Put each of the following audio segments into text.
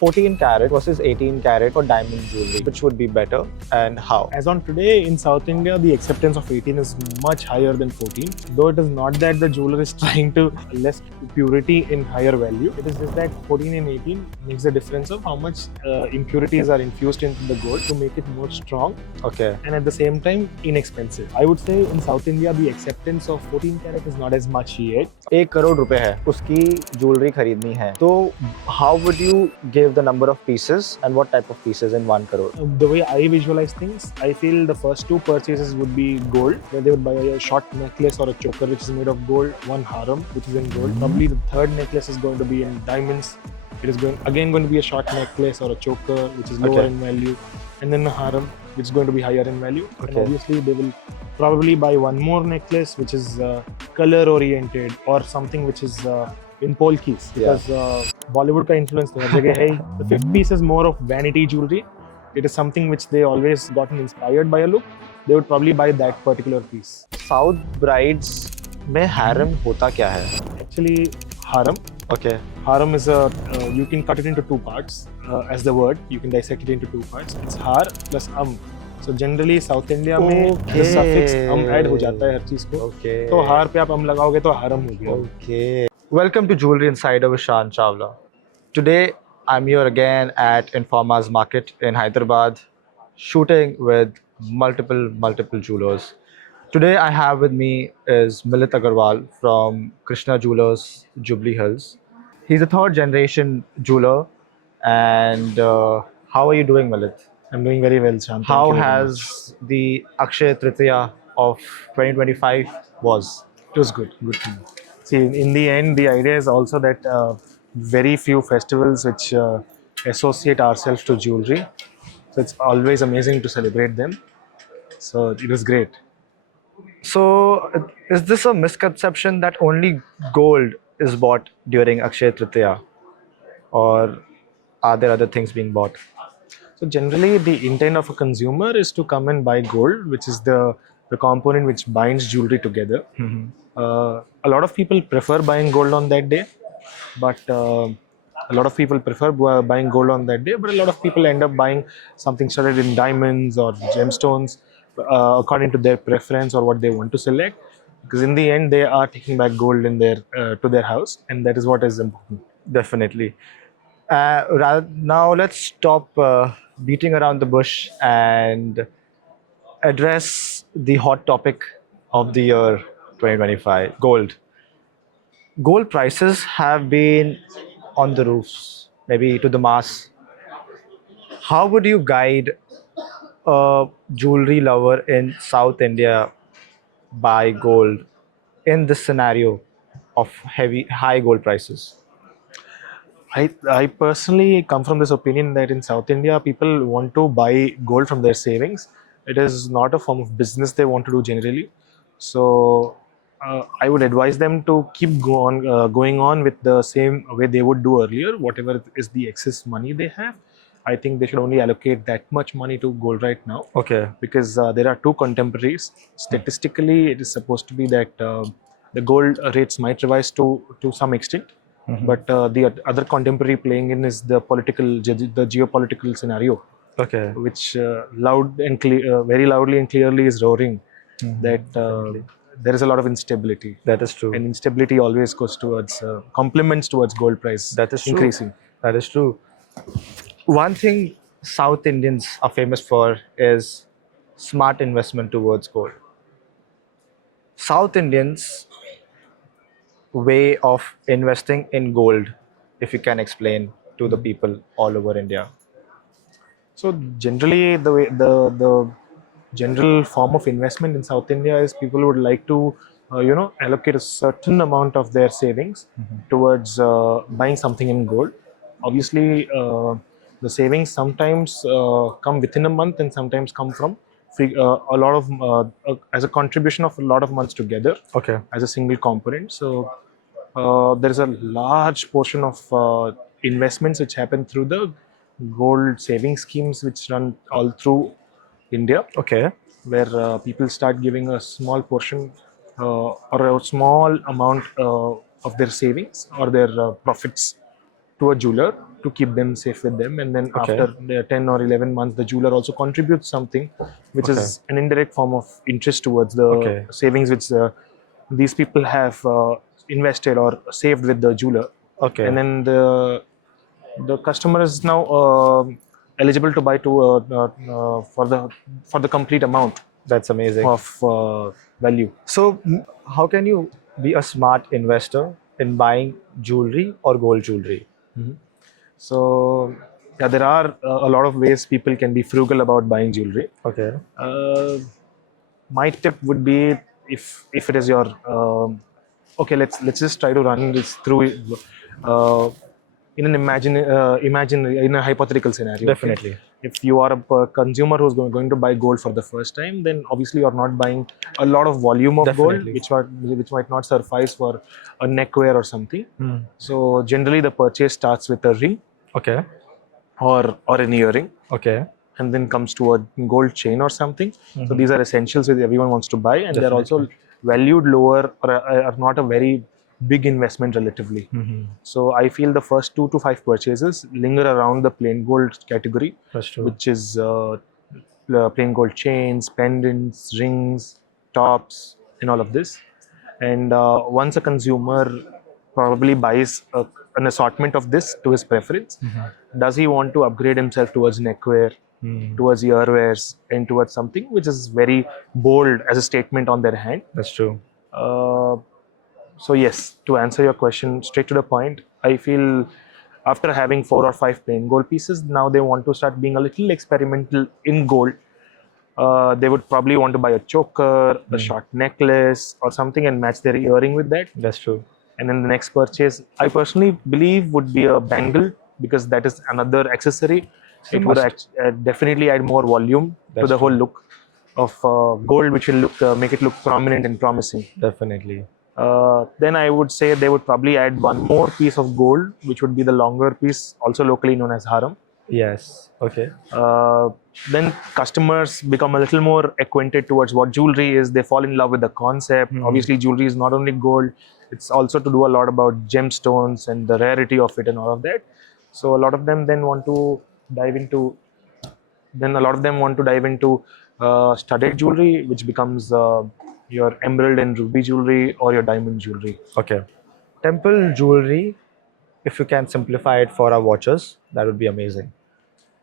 14 carat versus 18 carat for diamond jewelry, which would be better and how? As on today in South India, the acceptance of 18 is much higher than 14. Though it is not that the jeweler is trying to less purity in higher value. It is just that 14 and 18 makes the difference of how much impurities are infused into the gold to make it more strong. Okay. And at the same time inexpensive. I would say in South India the acceptance of 14 carat is not as much yet. 1 crore रुपए है, उसकी jewelry खरीदनी है. तो how would you give the number of pieces and what type of pieces in 1 crore? The way I visualize things, I feel the first two purchases would be gold, where they would buy a short necklace or a choker which is made of gold, one harem which is in gold. Probably the third necklace is going to be in diamonds. It is going to be a short necklace or a choker which is lower in value, and then a harem which is going to be higher in value. And obviously they will probably buy one more necklace which is color oriented or something which is in polkis, because Bollywood ka influence to har jagah hai. The fifth piece is more of vanity jewelry. It is something which they always gotten inspired by a look. They would probably buy that particular piece. South brides में harem होता क्या है? Actually, harem. Okay. Harem is a you can cut it into two parts. As the word, you can dissect it into two parts. It's har plus So generally South India में the suffix add हो जाता है हर चीज को. तो हार पे आप लगाओगे तो harem हो गया. Okay. Welcome to Jewellery Insider with Shan Chawla. Today I'm here again at Informa's Market in Hyderabad, shooting with multiple jewelers. Today I have with me is Milit from Krishna Jewellers Jubilee Hills. He's a third generation jeweler. And how are you doing, Milit? I'm doing very well, Shan. How has the Akshaya Tritiya of 2025 was? It was good. Good to me. See, in the end, the idea is also that very few festivals which associate ourselves to jewelry. So it's always amazing to celebrate them. So it was great. So is this a misconception that only gold is bought during Akshaya Tritiya? Or are there other things being bought? So generally, the intent of a consumer is to come and buy gold, which is the component which binds jewelry together. A lot of people prefer buying gold on that day, but a lot of people prefer buying gold on that day, but a lot of people end up buying something studded in diamonds or gemstones according to their preference or what they want to select, because in the end they are taking back gold in their to their house, and that is what is important. Definitely. Now let's stop beating around the bush and address the hot topic of the year 2025, gold. Gold prices have been on the roofs, maybe to the mass. How would you guide a jewelry lover in South India buy gold in this scenario of high gold prices? I personally come from this opinion that in South India, people want to buy gold from their savings. It is not a form of business they want to do generally. So I would advise them to keep going on with the same way they would do earlier. Whatever is the excess money they have, I think they should only allocate that much money to gold right now. Okay. Because there are two contemporaries. Statistically, it is supposed to be that the gold rates might rise to some extent. But the other contemporary playing in is the geopolitical scenario. Okay. Which very loudly and clearly is roaring that there is a lot of instability. That is true. And instability always goes towards complements towards gold price increasing. That is true. One thing South Indians are famous for is smart investment towards gold. South Indians' way of investing in gold, if you can explain to the people all over India. So generally, the general form of investment in South India is people would like to allocate a certain amount of their savings towards buying something in gold. Obviously, the savings sometimes come within a month and sometimes come from a lot of as a contribution of a lot of months together. Okay. As a single component. So there is a large portion of investments which happen through the gold saving schemes which run all through India. Okay. Where people start giving a small portion or a small amount of their savings or their profits to a jeweler, to keep them safe with them. And then Okay. after the 10 or 11 months, the jeweler also contributes something, which Okay. is an indirect form of interest towards the Okay. savings which these people have invested or saved with the jeweler. Okay. And then the customer is now eligible to buy for the complete amount That's amazing. of value. So, how can you be a smart investor in buying jewelry or gold jewelry? So yeah, there are a lot of ways people can be frugal about buying jewelry. Okay. My tip would be, if it is your okay, let's just try to run this through in an in a hypothetical scenario. okay? Definitely. If you are a consumer who's going to buy gold for the first time, then obviously you're not buying a lot of volume of Definitely. gold, which might not suffice for a neckwear or something. So generally, the purchase starts with a ring Okay. or an earring, Okay. and then comes to a gold chain or something. So these are essentials that everyone wants to buy, and they're also valued lower or are not a very big investment relatively. So I feel the first 2 to 5 purchases linger around the plain gold category, That's true. which is plain gold chains, pendants, rings, tops, and all of this. And once a consumer probably buys an assortment of this to his preference, does he want to upgrade himself towards neckwear, towards earwears, and towards something which is very bold as a statement on their hand? That's true. So yes, to answer your question straight to the point, I feel after having 4 or 5 plain gold pieces, now they want to start being a little experimental in gold. They would probably want to buy a choker, a short necklace, or something, and match their earring with that. That's true. And then the next purchase, I personally believe, would be a bangle, because that is another accessory. It would definitely add more volume to That's the whole true. look of gold, which will make it look prominent and promising. Definitely. Then I would say they would probably add one more piece of gold, which would be the longer piece, also locally known as haram. Yes. Okay. Then customers become a little more acquainted towards what jewelry is. They fall in love with the concept. Obviously, jewelry is not only gold; it's also to do a lot about gemstones and the rarity of it and all of that. So a lot of them then want to dive into. Then a lot of them want to dive into studded jewelry, which becomes your emerald and ruby jewelry or your diamond jewelry. Okay. Temple jewelry, if you can simplify it for our watchers, that would be amazing.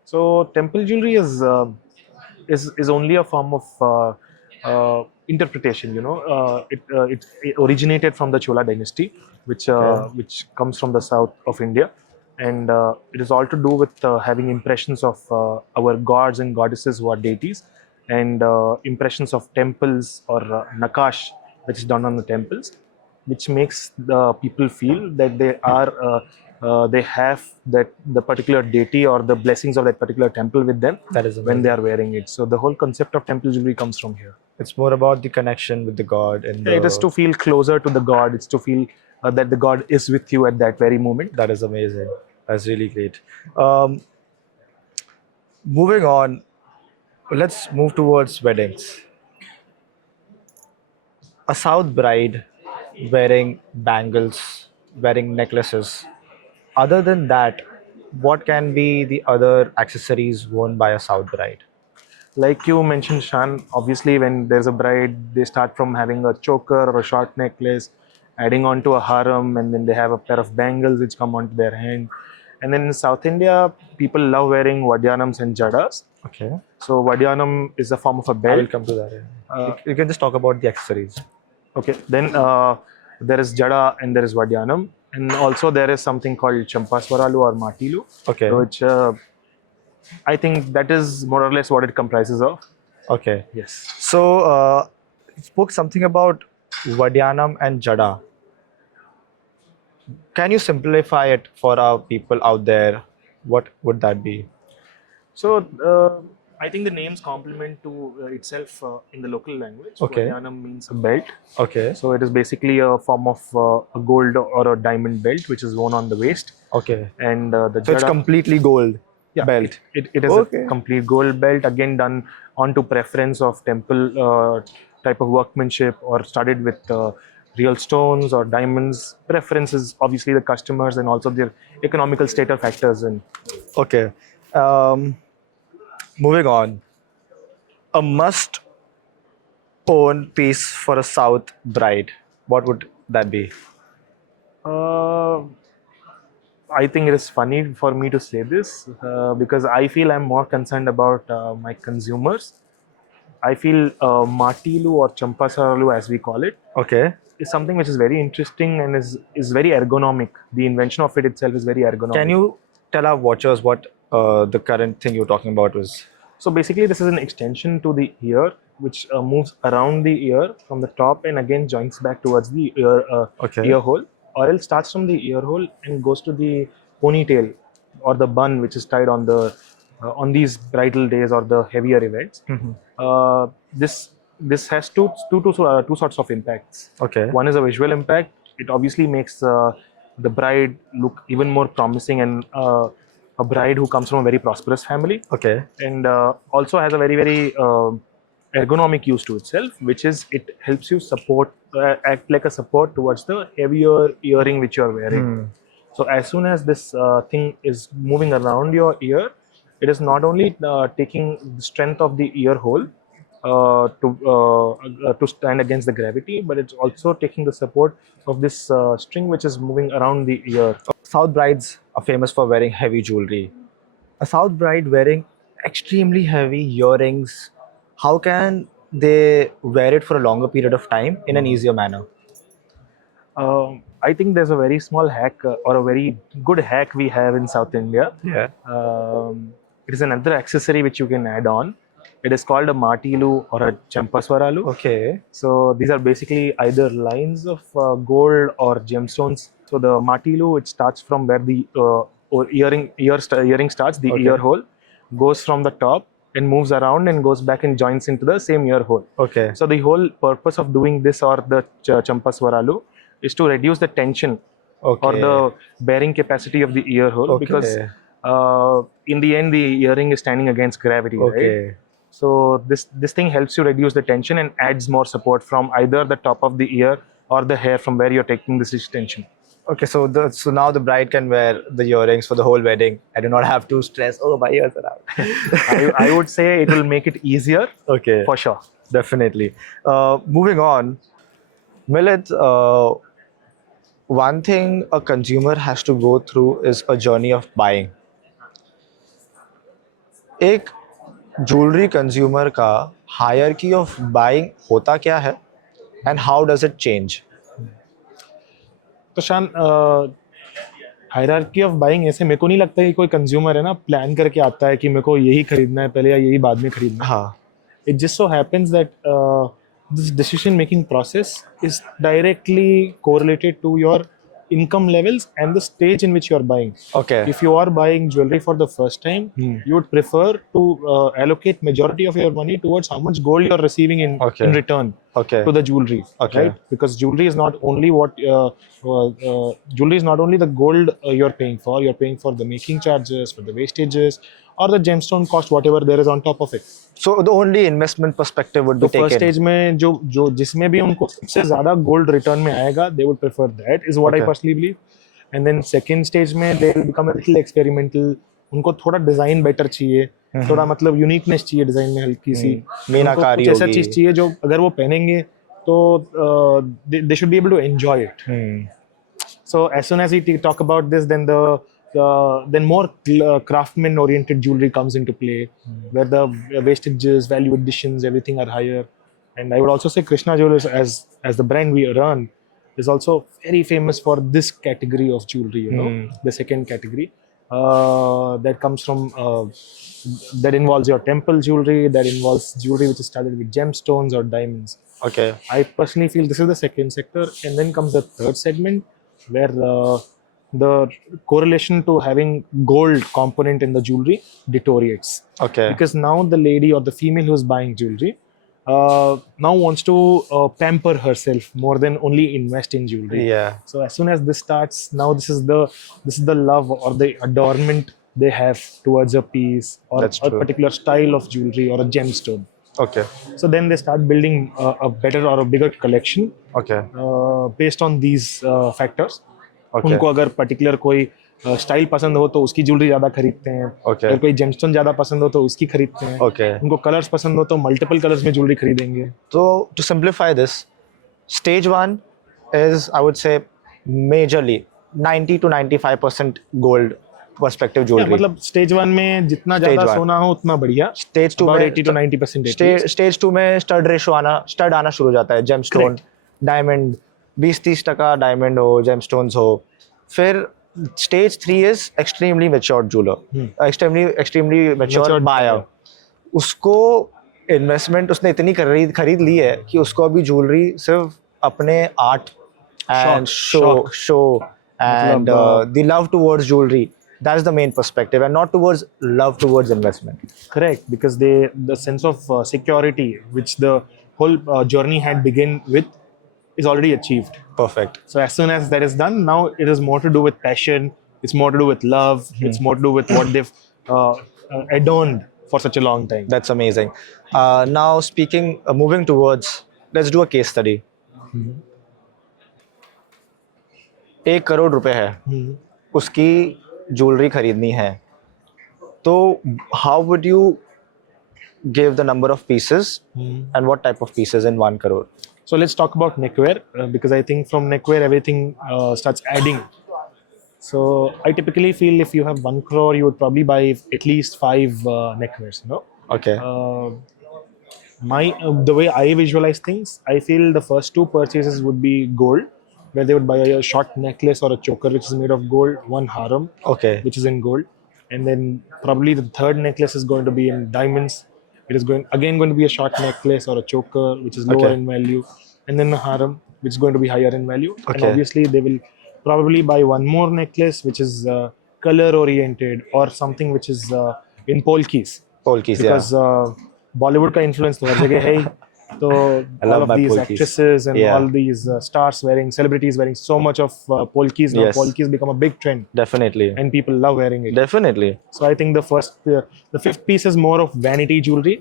So temple jewelry is only a form of interpretation. It originated from the Chola Dynasty, which comes from the south of India, and it is all to do with having impressions of our gods and goddesses who are deities, and impressions of temples or nakash, which is done on the temples, which makes the people feel that they have the particular deity or the blessings of that particular temple with them That is when they amazing. are wearing it. So the whole concept of temple jewelry comes from here. It's more about the connection with the god and It is to feel closer to the god. It's to feel that the god is with you at that very moment. That is amazing. That's really great. Moving on, let's move towards weddings. A South bride wearing bangles, wearing necklaces. Other than that, what can be the other accessories worn by a South bride? Like you mentioned, Shan, obviously when there's a bride, they start from having a choker or a short necklace, adding on to a harem, and then they have a pair of bangles which come onto their hand. And then in South India, people love wearing Vaddanams and Jadas. Okay, So Vaddanam is a form of a I will belt. come to that. You can just talk about the accessories. Okay, then there is Jada and there is Vaddanam. And also there is something called Champaswaralu or Mattilu, Okay, which I think that is more or less what it comprises of. okay. Yes. So, you spoke something about Vaddanam and Jada. Can you simplify it for our people out there? What would that be? So I think the names complement to itself in the local language. Okay. Vaddanam means a belt. Okay, So it is basically a form of a gold or a diamond belt which is worn on the waist. okay. And the So it's Jada, completely gold belt. it is Okay. a complete gold belt, again done onto preference of temple type of workmanship or studded with real stones or diamonds. Preference is obviously the customers and also their economical status factors in. Okay. Um, moving on. A must own piece for a South bride. What would that be? Uh, I think it is funny for me to say this because I feel I'm more concerned about my consumers. I feel Mattilu or Champasaralu, as we call it, Okay. is something which is very interesting and is very ergonomic. The invention of it itself is very ergonomic. Can you tell our watchers what the current thing you're talking about was? So basically, this is an extension to the ear, which moves around the ear from the top and again joins back towards the Okay. ear hole, or else starts from the ear hole and goes to the ponytail or the bun, which is tied on the on these bridal days or the heavier events. Uh, this has two sorts of impacts. Okay. One is a visual impact. It obviously makes the bride look even more promising and a bride who comes from a very prosperous family, Okay. and also has a very ergonomic use to itself, which is it helps you support act like a support towards the heavier earring which you are wearing. So as soon as this thing is moving around your ear, it is not only taking the strength of the ear hole to stand against the gravity, but it's also taking the support of this string which is moving around the ear. South brides are famous for wearing heavy jewelry. A South bride wearing extremely heavy earrings, how can they wear it for a longer period of time in an easier manner? I think there's a very small hack or a very good hack we have in South India. Yeah. It is another accessory which you can add on. It is called a Mattilu or a Champaswaralu. Okay. So these are basically either lines of gold or gemstones. So the Mattilu, it starts from where the earring starts, the Okay. ear hole, goes from the top and moves around and goes back and joins into the same ear hole. Okay. So the whole purpose of doing this or the Champaswaralu is to reduce the tension Okay. or the bearing capacity of the ear hole, Okay. because in the end the earring is standing against gravity, right? Okay. So this thing helps you reduce the tension and adds more support from either the top of the ear or the hair from where you're taking this tension. Okay, so now the bride can wear the earrings for the whole wedding. I do not have to stress. Oh, my ears are out. I would say it will make it easier Okay, for sure. definitely. Moving on, Milit. One thing a consumer has to go through is a journey of buying. एक jewelry consumer का hierarchy of buying होता क्या है, and how does it change? तो शान hierarchy of buying ऐसे मेरे को नहीं लगता कि कोई कंज्यूमर है ना प्लान करके आता है कि मेरे को यही खरीदना है पहले या यही बाद में खरीदना है. हाँ. It just so happens that this decision making process is directly correlated to your income levels and the stage in which you are buying. Okay. If you are buying jewelry for the first time, you would prefer to allocate majority of your money towards how much gold you're receiving in return Okay. to the jewelry. Okay. Right? Because jewelry is not only jewelry is not only the gold you're paying for. You're paying for the making charges, for the wastages, or the gemstone cost, whatever there is on top of it. So the only investment perspective would be तो taken. First stage में जो जिसमें भी उनको सबसे ज्यादा gold return में आएगा, they would prefer that is what I personally believe. And then second stage में they will become a little experimental. उनको थोड़ा डिजाइन बेटर चाहिए, थोड़ा मतलब यूनिकनेस चाहिए डिजाइन में हल्की सी, मीनाकारी कुछ ऐसा होगी. चीज चाहिए जो अगर वो पहनेंगे तो they should be able to enjoy it. So as soon as we talk about this, then then more craftsman oriented jewelry comes into play, where the wastages, value additions, everything are higher. And I would also say Krishna Jewellers as the brand we run is also very famous for this category of jewelry, you know, the second category that comes from that involves your temple jewelry, that involves jewelry which is studded with gemstones or diamonds. Okay. I personally feel this is the second sector, and then comes the third segment where the correlation to having gold component in the jewelry deteriorates. Okay. Because now the lady or the female who's buying jewelry now wants to pamper herself more than only invest in jewelry. Yeah. So as soon as this starts, now this is the love or the adornment they have towards a piece or That's a true. particular style of jewelry or a gemstone. Okay. So then they start building a better or a bigger collection Okay. based on these factors. Okay. उनको अगर particular कोई style पसंद हो तो उसकी jewellery ज़्यादा खरीदते हैं. Okay. अगर कोई जेमस्टोन ज़्यादा पसंद हो तो उसकी खरीदते हैं. Okay. उनको कलर्स पसंद हो तो मल्टीपल कलर्स में ज्वेलरी खरीदेंगे. So to simplify this, stage one is, I would say, majorly 90 to 95% gold perspective jewelry. मतलब स्टेज वन में जितना ज़्यादा one. सोना हो उतना बढ़िया. Stage two About में 80 to 90%. स्टेज टू में स्टड आना शुरू हो जाता है. जेमस्टोन, डायमंड, 20-30% डायमंड हो, जेमस्टोन्स हो. फिर stage three is extremely matured jeweller, extremely matured buyer. उसको इन्वेस्टमेंट उसने इतनी खरीद ली है कि उसको अभी ज्वेलरी सिर्फ अपने art and show and the love towards jewellery, that is the main perspective, and not towards love towards investment. Correct, because the sense of security which the whole journey had begun with is already achieved. Perfect. So as soon as that is done, now it is more to do with passion, it's more to do with love, it's more to do with what they've adorned for such a long time. That's amazing. Now speaking, moving towards, let's do a case study. 1 crore रुपए है, उसकी jewellery खरीदनी है, तो how would you give the number of pieces and what type of pieces in 1 crore? So let's talk about neckwear because I think from neckwear everything starts adding. So I typically feel if you have 1 crore, you would probably buy at least 5 neckwears. You know. Okay. The way I visualize things, I feel the first 2 purchases would be gold, where they would buy a short necklace or a choker which is made of gold, 1 harem, Okay. which is in gold, and then probably the third necklace is going to be in diamonds. It is going to be a short necklace or a choker which is lower Okay. in value, and then a harem which is going to be higher in value. And Okay. obviously they will probably buy one more necklace which is color oriented or something which is in polkis. Polkis, Because Bollywood का influence तो हर जगह है ही. So I all love of my these polkis. actresses and Yeah. all these celebrities wearing so much of polkis now. Yes. Polkis become a big trend Definitely. and people love wearing it. Definitely. So I think the fifth piece is more of vanity jewelry.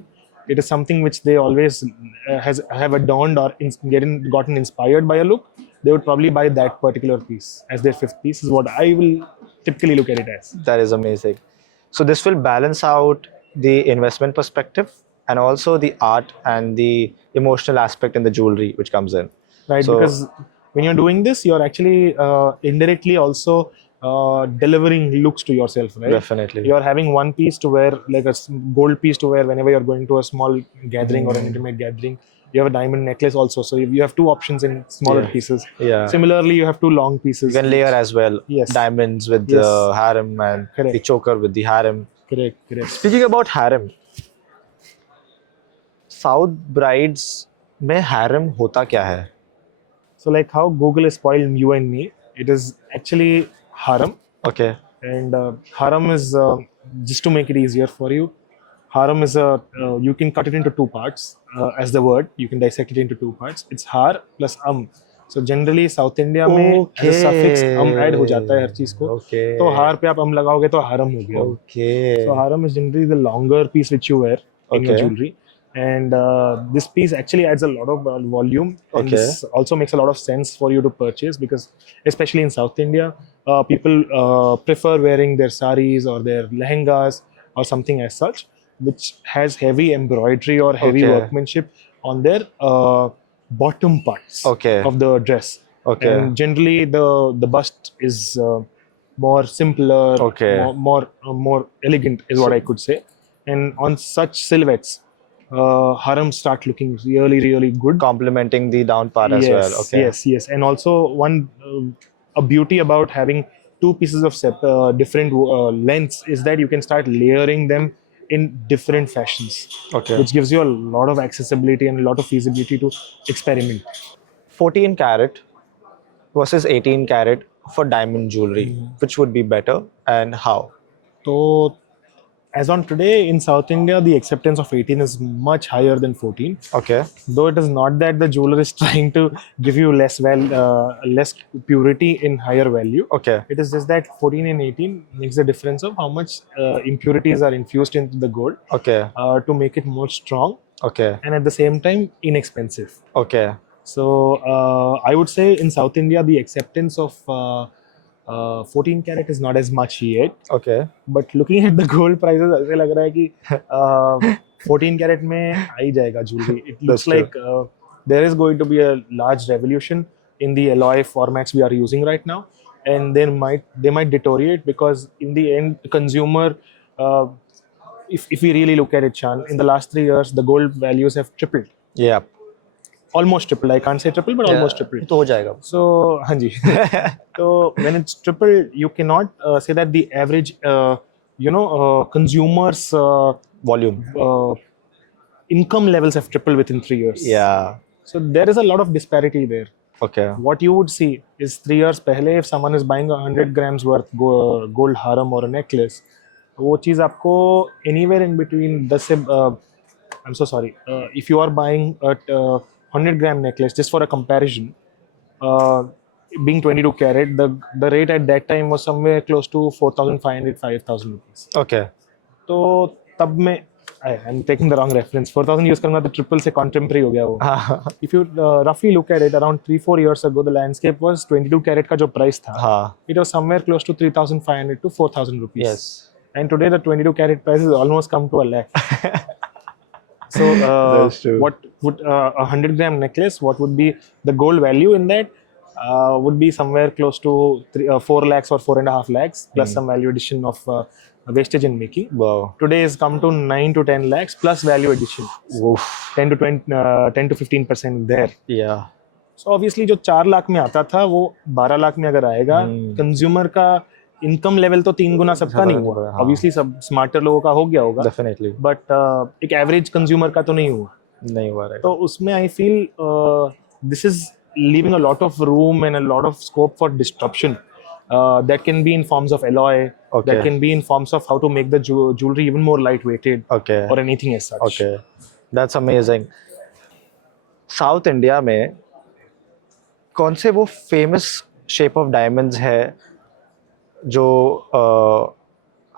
It is something which they always have adorned or gotten inspired by a look. They would probably buy that particular piece as their fifth piece is what I will typically look at it as. That is amazing. So this will balance out the investment perspective and also the art and the emotional aspect in the jewelry which comes in. Right, So- because when you're doing this, you're actually indirectly also delivering looks to yourself, right? Definitely. You're having one piece to wear, like a gold piece to wear whenever you're going to a small gathering or an intimate gathering. You have a diamond necklace also, so you have 2 options in smaller Yeah. pieces. Yeah. Similarly, you have 2 long pieces. You can layer as well. Yes. Diamonds with Yes. the harem and Correct. the choker with the harem. Correct. Speaking about harem, South brides में harem होता क्या है? So like how Google has spoiled you and me, it is actually harem. Okay. And harem is just to make it easier for you. Harem is you can cut it into 2 parts as the word. You can dissect it into 2 parts. It's har plus So generally South India में as a suffix add हो जाता है हर चीज को. Okay. तो हार पे आप लगाओगे तो harem हो गया. Okay. So harem is generally the longer piece which you wear in your Okay. jewelry. And this piece actually adds a lot of volume, and Okay. this also makes a lot of sense for you to purchase because, especially in South India, people prefer wearing their saris or their lehengas or something as such, which has heavy embroidery or heavy Okay. workmanship on their bottom parts Okay. of the dress. Okay. And generally, the bust is more simpler, Okay. more elegant, is what I could say. And on such silhouettes, harem start looking really, really good. Complementing the down part as Yes, well. Okay. yes. And also a beauty about having 2 pieces of different lengths is that you can start layering them in different fashions, Okay. which gives you a lot of accessibility and a lot of feasibility to experiment. 14 carat versus 18 carat for diamond jewelry, which would be better and how? So, as on today in South India, the acceptance of 18 is much higher than 14. Okay. Though it is not that the jeweler is trying to give you less purity in higher value. Okay. It is just that 14 and 18 makes the difference of how much impurities are infused into the gold Okay. to make it more strong Okay. and at the same time inexpensive. Okay. So I would say in South India the acceptance of 14 karat is not as much yet. Okay. But looking at the gold prices, ऐसे लग रहा है कि 14 karat में आ ही जाएगा jewelry. It looks That's true. like there is going to be a large revolution in the alloy formats we are using right now, and they might deteriorate because in the end, the consumer, if we really look at it, Chan, in the last 3 years, the gold values have tripled. Yeah. Almost tripled. I can't say triple, but almost tripled. तो हो जाएगा. So, हाँ जी. So when it's tripled, you cannot say that the average, consumers' Volume. income levels have tripled within 3 years. Yeah. So there is a lot of disparity there. Okay. What you would see is 3 years pehle, if someone is buying 100 grams worth gold haram or a necklace, वो चीज़ आपको anywhere in between 10 से I'm so sorry. If you are buying a 100-gram necklace, just for a comparison, being 22 karat, the rate at that time was somewhere close to 4,500, 5,000 rupees. Okay. तो तब मैं I'm taking the wrong reference. 4,000 use करूँगा तो triple से contemporary हो गया वो. If you roughly look at it, around 3-4 years ago, the landscape was 22 karat का जो price था. हाँ. It was somewhere close to 3,500 to 4,000 rupees. Yes. And today the 22 karat price has almost come to a lakh. So That's true. what would a 100-gram necklace, what would be the gold value in that? Would be somewhere close to 4 lakhs or 4.5 lakhs plus some value addition of wastage in making. Wow. Today has come to 9 to 10 lakhs plus value addition. Oof. 10 to 15% there. Yeah. So obviously जो 4 लाख में आता था वो 12 लाख में अगर आएगा, consumer का income level तो 3 गुना सबका नहीं हुआ. ऑब्वियसली सब स्मार्टर लोगों का हो गया होगा, Definitely. बट एक एवरेज कंज्यूमर का तो नहीं हुआ. नहीं हुआ रहेगा. तो उसमें I feel this is leaving a lot of room and a lot of scope for disruption. That can be in forms of alloy. Okay. That can be in forms of how to make the jewelry even more lightweighted. Okay. Or anything as such. Okay. That's amazing. South India में कौन से वो famous shape of diamonds है जो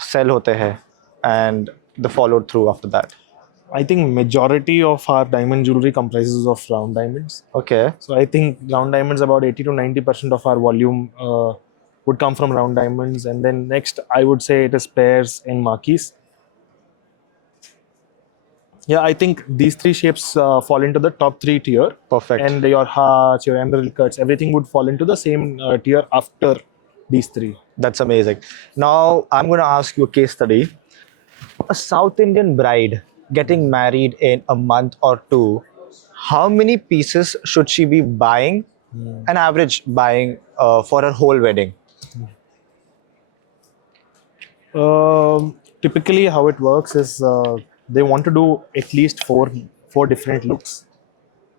sell होते हैं and the followed through after that? I think majority of our diamond jewelry comprises of round diamonds. Okay. So I think round diamonds, about 80 to 90% of our volume would come from round diamonds. And then next, I would say it is pairs and marquise. Yeah, I think these three shapes fall into the top 3 tier. Perfect. And your hearts, your emerald cuts, everything would fall into the same tier after these 3. That's amazing. Now, I'm going to ask you a case study. A South Indian bride getting married in a month or 2, how many pieces should she be buying, an average buying for her whole wedding? Typically, how it works is they want to do at least four different looks.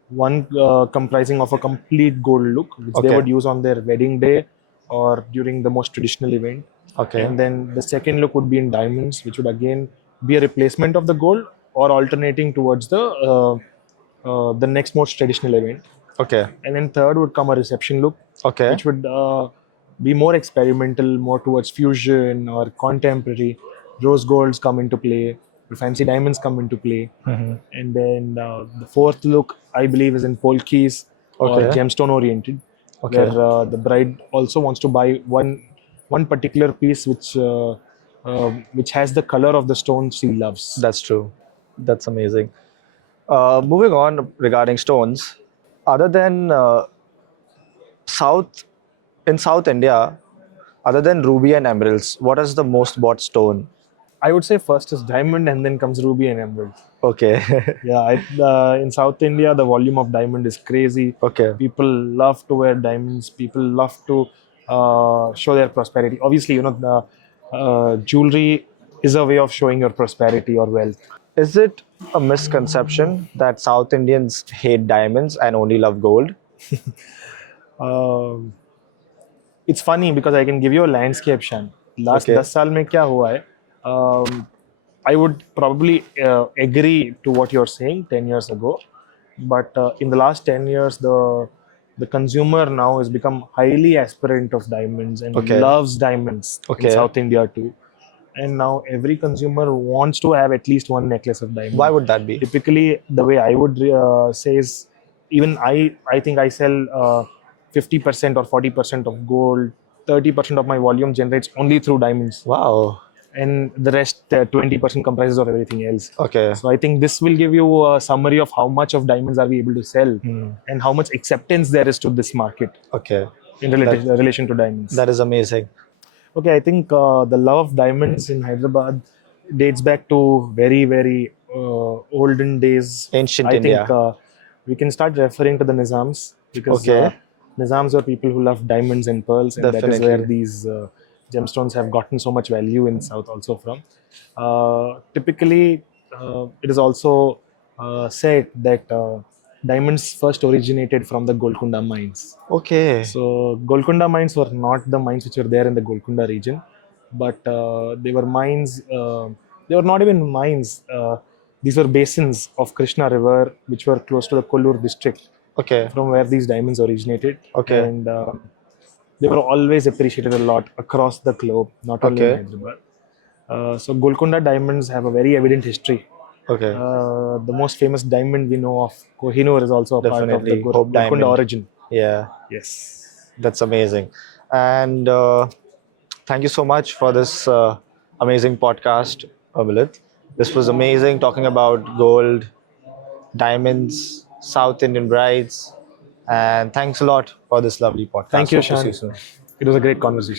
One comprising of a complete gold look, which they Okay. would use on their wedding day or during the most traditional event. Okay. And then the second look would be in diamonds, which would again be a replacement of the gold or alternating towards the next most traditional event. Okay. And then third would come a reception look, Okay. which would be more experimental, more towards fusion or contemporary. Rose golds come into play, fancy diamonds come into play. And then the fourth look, I believe, is in polkis or Okay. gemstone oriented, Okay. where the bride also wants to buy one particular piece which has the color of the stone she loves. That's true. That's amazing. Moving on regarding stones, other than in South India, other than ruby and emeralds, what is the most bought stone? I would say first is diamond and then comes ruby and emerald. Okay. Yeah, in South India, the volume of diamond is crazy. Okay. People love to wear diamonds. People love to show their prosperity. Obviously, jewelry is a way of showing your prosperity or wealth. Is it a misconception that South Indians hate diamonds and only love gold? It's funny because I can give you a landscape, Shan. Last Okay. 10 साल में क्या हुआ है? I would probably agree to what you're saying 10 years ago, but in the last 10 years, the consumer now has become highly aspirant of diamonds and Okay. loves diamonds Okay. in South India too. and now every consumer wants to have at least one necklace of diamond. Why would that be? Typically, the way I would say is, even I think I sell 50% or 40% of gold. 30% of my volume generates only through diamonds, Wow. and the rest 20% comprises of everything else. Okay. So I think this will give you a summary of how much of diamonds are we able to sell, and how much acceptance there is to this market Okay. in relation to diamonds. That is amazing. Okay, I think the love of diamonds in Hyderabad dates back to very, very olden days. Ancient I India. think we can start referring to the Nizams, because Okay. Nizams were people who loved diamonds and pearls, and that is where Definitely. these gemstones have gotten so much value in South also from. Typically, it is also said that diamonds first originated from the Golconda mines. Okay. So Golconda mines were not the mines which were there in the Golconda region, but they were mines. They were not even mines. These were basins of Krishna River, which were close to the Kollur district, Okay. from where these diamonds originated. Okay. And they were always appreciated a lot across the globe, not only in Okay. Hyderabad. So Golconda diamonds have a very evident history. Okay. The most famous diamond we know of, Kohinoor, is also a part of the Definitely. Hope Golconda diamond. origin. Yeah. Yes. That's amazing. And thank you so much for this amazing podcast, Milit. This was amazing talking about gold, diamonds, South Indian brides. And thanks a lot for this lovely podcast. Thank you, Hope to see Shan. you soon. It was a great conversation.